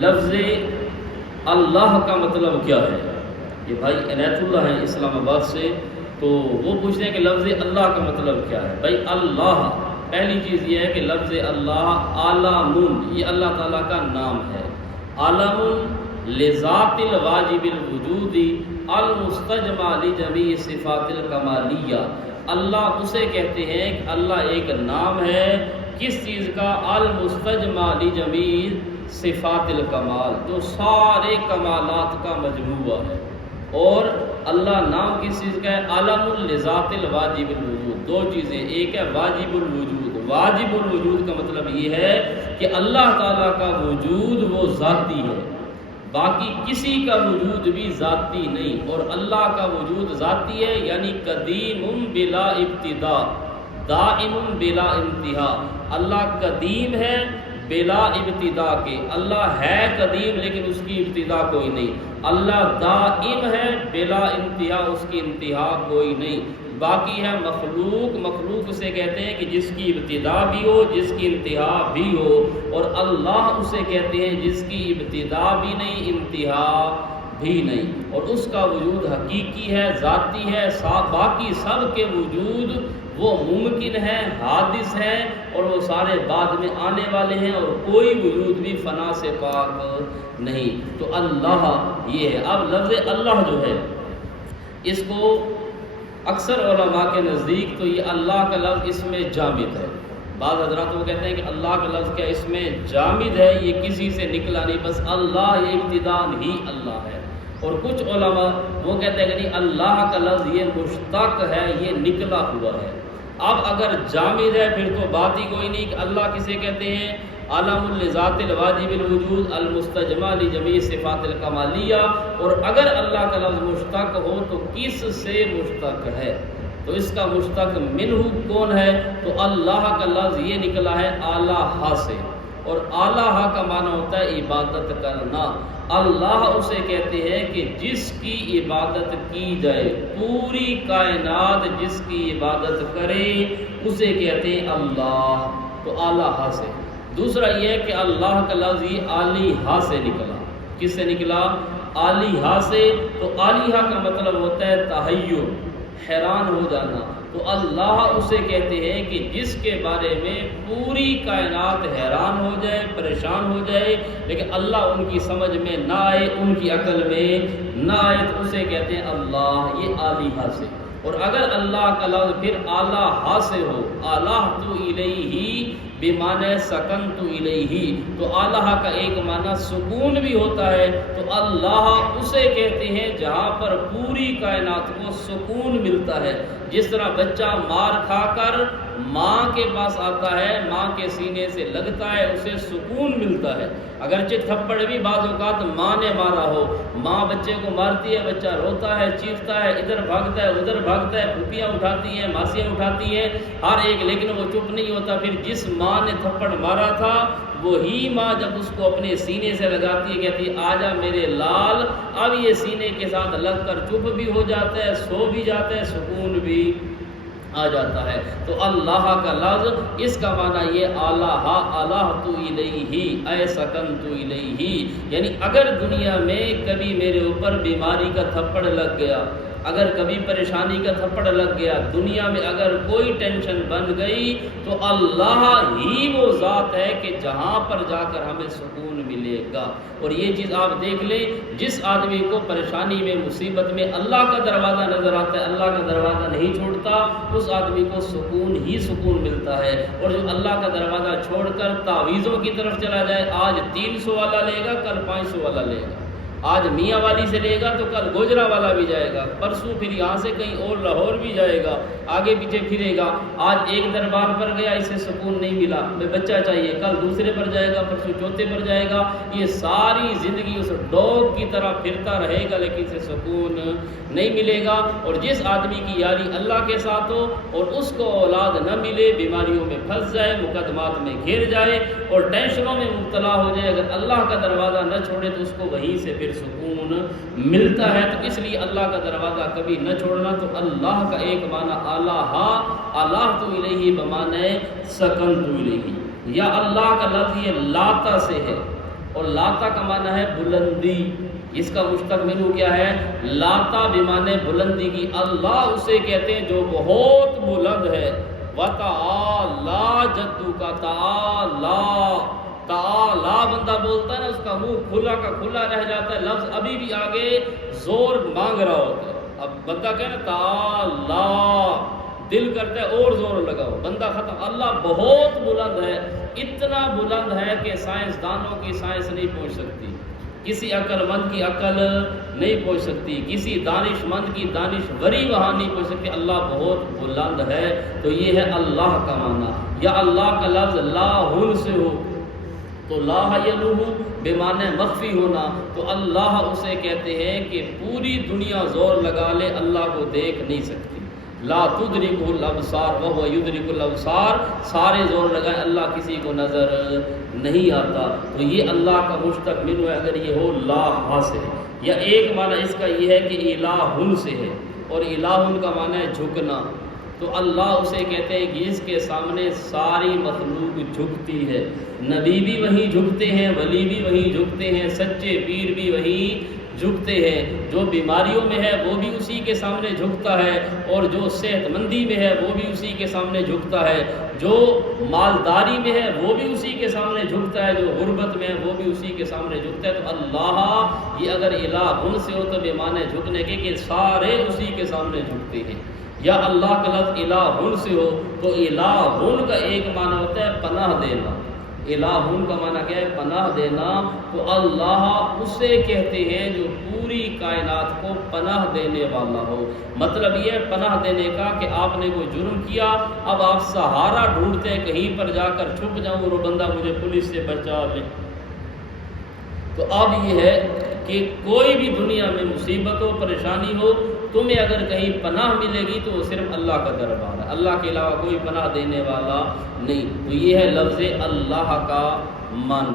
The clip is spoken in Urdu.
لفظ اللہ کا مطلب کیا ہے؟ یہ بھائی عنایت اللہ ہیں اسلام آباد سے، تو وہ پوچھتے ہیں کہ لفظ اللہ کا مطلب کیا ہے؟ بھائی اللہ، پہلی چیز یہ ہے کہ لفظ اللہ عالمون، یہ اللہ تعالیٰ کا نام ہے۔ عالمون لذات الواجب الوجود المستجمع لجمیع صفات الکمالیہ، اللہ اسے کہتے ہیں کہ اللہ ایک نام ہے کس چیز کا؟ المستجمع لجمیع صفات الکمال، جو سارے کمالات کا مجموعہ ہے۔ اور اللہ نام کس چیز کا ہے؟ عالم لذات الواجب الوجود، دو چیزیں، ایک ہے واجب الوجود۔ واجب الوجود کا مطلب یہ ہے کہ اللہ تعالیٰ کا وجود وہ ذاتی ہے، باقی کسی کا وجود بھی ذاتی نہیں، اور اللہ کا وجود ذاتی ہے، یعنی قدیم بلا ابتدا دائم بلا انتہا۔ اللہ قدیم ہے بلا ابتدا کے، اللہ ہے قدیم لیکن اس کی ابتدا کوئی نہیں۔ اللہ دائم ہے بلا انتہا، اس کی انتہا کوئی نہیں۔ باقی ہے مخلوق، مخلوق اسے کہتے ہیں کہ جس کی ابتدا بھی ہو جس کی انتہا بھی ہو، اور اللہ اسے کہتے ہیں جس کی ابتدا بھی نہیں انتہا بھی نہیں، اور اس کا وجود حقیقی ہے، ذاتی ہے۔ باقی سب کے وجود وہ ممکن ہے، حادث ہے، اور وہ سارے بعد میں آنے والے ہیں، اور کوئی وجود بھی فنا سے پاک نہیں۔ تو اللہ یہ ہے۔ اب لفظ اللہ جو ہے، اس کو اکثر علماء کے نزدیک تو یہ اللہ کا لفظ اس میں جامد ہے۔ بعض حضرات وہ کہتے ہیں کہ اللہ کا لفظ کیا اس میں جامد ہے، یہ کسی سے نکلا نہیں، بس اللہ یہ ابتداء ہی اللہ ہے۔ اور کچھ علماء وہ کہتے ہیں کہ نہیں، اللہ کا لفظ یہ مشتق ہے، یہ نکلا ہوا ہے۔ اب اگر جامد ہے پھر تو بات ہی کوئی نہیں کہ اللہ کسے کہتے ہیں؟ عالم لذات الواجب الوجود المستجمع لجمیع صفات الکمالیہ۔ اور اگر اللہ کا لفظ مشتق ہو تو کس سے مشتق ہے؟ تو اس کا مشتق منہ کون ہے؟ تو اللہ کا لفظ یہ نکلا ہے الہ سے، اور الہ کا معنی ہوتا ہے عبادت کرنا۔ اللہ اسے کہتے ہیں کہ جس کی عبادت کی جائے، پوری کائنات جس کی عبادت کرے اسے کہتے ہیں اللہ، تو الہ سے۔ دوسرا یہ ہے کہ اللہ کا لفظ یہ آلیہ سے نکلا۔ کس سے نکلا؟ آلیہ سے۔ تو آلیہ کا مطلب ہوتا ہے تحیر، حیران ہو جانا۔ تو اللہ اسے کہتے ہیں کہ جس کے بارے میں پوری کائنات حیران ہو جائے، پریشان ہو جائے، لیکن اللہ ان کی سمجھ میں نہ آئے، ان کی عقل میں نہ آئے، تو اسے کہتے ہیں اللہ، یہ آلیہ سے۔ اور اگر اللہ کا لفظ پھر الہ سے ہو، الہت الیہ بمعنی سکنت الیہ، تو الہ کا ایک معنی سکون بھی ہوتا ہے۔ تو اللہ اسے کہتے ہیں جہاں پر پوری کائنات کو سکون ملتا ہے۔ جس طرح بچہ مار کھا کر ماں کے پاس آتا ہے، ماں کے سینے سے لگتا ہے، اسے سکون ملتا ہے۔ اگرچہ تھپڑ بھی بعض اوقات ماں نے مارا ہو، ماں بچے کو مارتی ہے، بچہ روتا ہے، چیختا ہے، ادھر بھاگتا ہے ادھر بھاگتا ہے، پھوپھیاں اٹھاتی ہیں، ماسیاں اٹھاتی ہیں، ہر ایک، لیکن وہ چپ نہیں ہوتا۔ پھر جس ماں نے تھپڑ مارا تھا وہی ماں جب اس کو اپنے سینے سے لگاتی ہے، کہتی ہے آجا میرے لال، اب یہ سینے کے ساتھ لگ کر چپ بھی ہو جاتا ہے، سو بھی جاتا ہے، سکون بھی آ جاتا ہے۔ تو اللہ کا لفظ اس کا معنی یہ الہت الیہ اے سکنت الیہ، یعنی اگر دنیا میں کبھی میرے اوپر بیماری کا تھپڑ لگ گیا، اگر کبھی پریشانی کا تھپڑ لگ گیا، دنیا میں اگر کوئی ٹینشن بن گئی، تو اللہ ہی وہ ذات ہے کہ جہاں پر جا کر ہمیں سکون ملے گا۔ اور یہ چیز آپ دیکھ لیں، جس آدمی کو پریشانی میں، مصیبت میں اللہ کا دروازہ نظر آتا ہے، اللہ کا دروازہ نہیں چھوڑتا، اس آدمی کو سکون ہی سکون ملتا ہے۔ اور جو اللہ کا دروازہ چھوڑ کر تعویذوں کی طرف چلا جائے، آج 300 والا لے گا، کل 500 والا لے گا، آج میاں والی سے لے گا تو کل گوجرا والا بھی جائے گا، پرسوں پھر یہاں سے کہیں اور لاہور بھی جائے گا، آگے پیچھے پھرے گا۔ آج ایک دربار پر گیا، اسے سکون نہیں ملا، میں بچہ چاہیے، کل دوسرے پر جائے گا، پرسوں چوتھے پر جائے گا۔ یہ ساری زندگی اس ڈوگ کی طرح پھرتا رہے گا، لیکن اسے سکون نہیں ملے گا۔ اور جس آدمی کی یاری اللہ کے ساتھ ہو اور اس کو اولاد نہ ملے، بیماریوں میں پھنس جائے، مقدمات میں گھر جائے اور ٹینشنوں میں مبتلا ہو جائے، اگر اللہ کا دروازہ نہ چھوڑے تو اس کو وہیں سے پھر سکون ملتا ہے۔ تو اس لیے اللہ کا دروازہ کبھی نہ چھوڑنا۔ تو اللہ کا ایک معنی الہت الیہ بمعنی سکنت الیہ، یا اللہ کا لفظ یہ لاتا سے ہے، اور لاتا کا معنی ہے بلندی، اس کا مشتق منہ کیا ہے؟ لاتا بمانے بلندی کی، اللہ اسے کہتے ہیں جو بہت بلند ہے۔ وَتَعَالَى جَدُّكَ، تعالی بندہ بولتا ہے نا، اس کا منہ کھلا کا کھلا رہ جاتا ہے، لفظ ابھی بھی آگے زور مانگ رہا ہوتا ہے۔ اب بندہ کہے نا تعالی، دل کرتا ہے اور زور لگاؤ، بندہ ختم۔ اللہ بہت بلند ہے، اتنا بلند ہے کہ سائنسدانوں کی سائنس نہیں پہنچ سکتی، کسی عقل مند کی عقل نہیں پہنچ سکتی، کسی دانش مند کی دانشوری وہاں نہیں پہنچ سکتی، اللہ بہت بلند ہے۔ تو یہ ہے اللہ کا معنی۔ یا اللہ کا لفظ لاہن سے ہو تو لا یلوہ بمعنی مخفی ہونا، تو اللہ اسے کہتے ہیں کہ پوری دنیا زور لگا لے اللہ کو دیکھ نہیں سکتی۔ لا تدرکہ الابصار وہو یدرک الابصار، سارے زور لگائیں اللہ کسی کو نظر نہیں آتا۔ تو یہ اللہ کا مشتق منہ ہے اگر یہ ہو لا سے۔ یا ایک معنی اس کا یہ ہے کہ الہن سے ہے، اور الہن کا معنی ہے جھکنا، تو اللہ اسے کہتے ہیں کہ جس کے سامنے ساری مخلوق جھکتی ہے، نبی بھی وہیں جھکتے ہیں، ولی بھی وہیں جھکتے ہیں، سچے پیر بھی وہیں جھکتے ہیں، جو بیماریوں میں ہے وہ بھی اسی کے سامنے جھکتا ہے، اور جو صحت مندی میں ہے وہ بھی اسی کے سامنے جھکتا ہے، جو مالداری میں ہے وہ بھی اسی کے سامنے جھکتا ہے، جو غربت میں ہے وہ بھی اسی کے سامنے جھکتا ہے۔ تو اللہ یہ اگر الہن سے ہو تو بے معنی جھکنے کے کہ سارے اسی کے سامنے جھکتے ہیں۔ یا اللہ کا لفظ الہن سے ہو تو الہن کا ایک معنی ہوتا ہے پناہ دینا، الہن کا معنی کیا ہے؟ پناہ دینا۔ تو اللہ اسے کہتے ہیں جو پوری کائنات کو پناہ دینے والا ہو۔ مطلب یہ ہے پناہ دینے کا کہ آپ نے کوئی جرم کیا، اب آپ سہارا ڈھونڈتے ہیں کہیں پر جا کر چھپ جاؤں اور وہ بندہ مجھے پولیس سے بچا لے۔ تو اب یہ ہے کہ کوئی بھی دنیا میں مصیبت ہو، پریشانی ہو، تمہیں اگر کہیں پناہ ملے گی تو وہ صرف اللہ کا دربار ہے، اللہ کے علاوہ کوئی پناہ دینے والا نہیں۔ تو یہ ہے لفظ اللہ کا معنی۔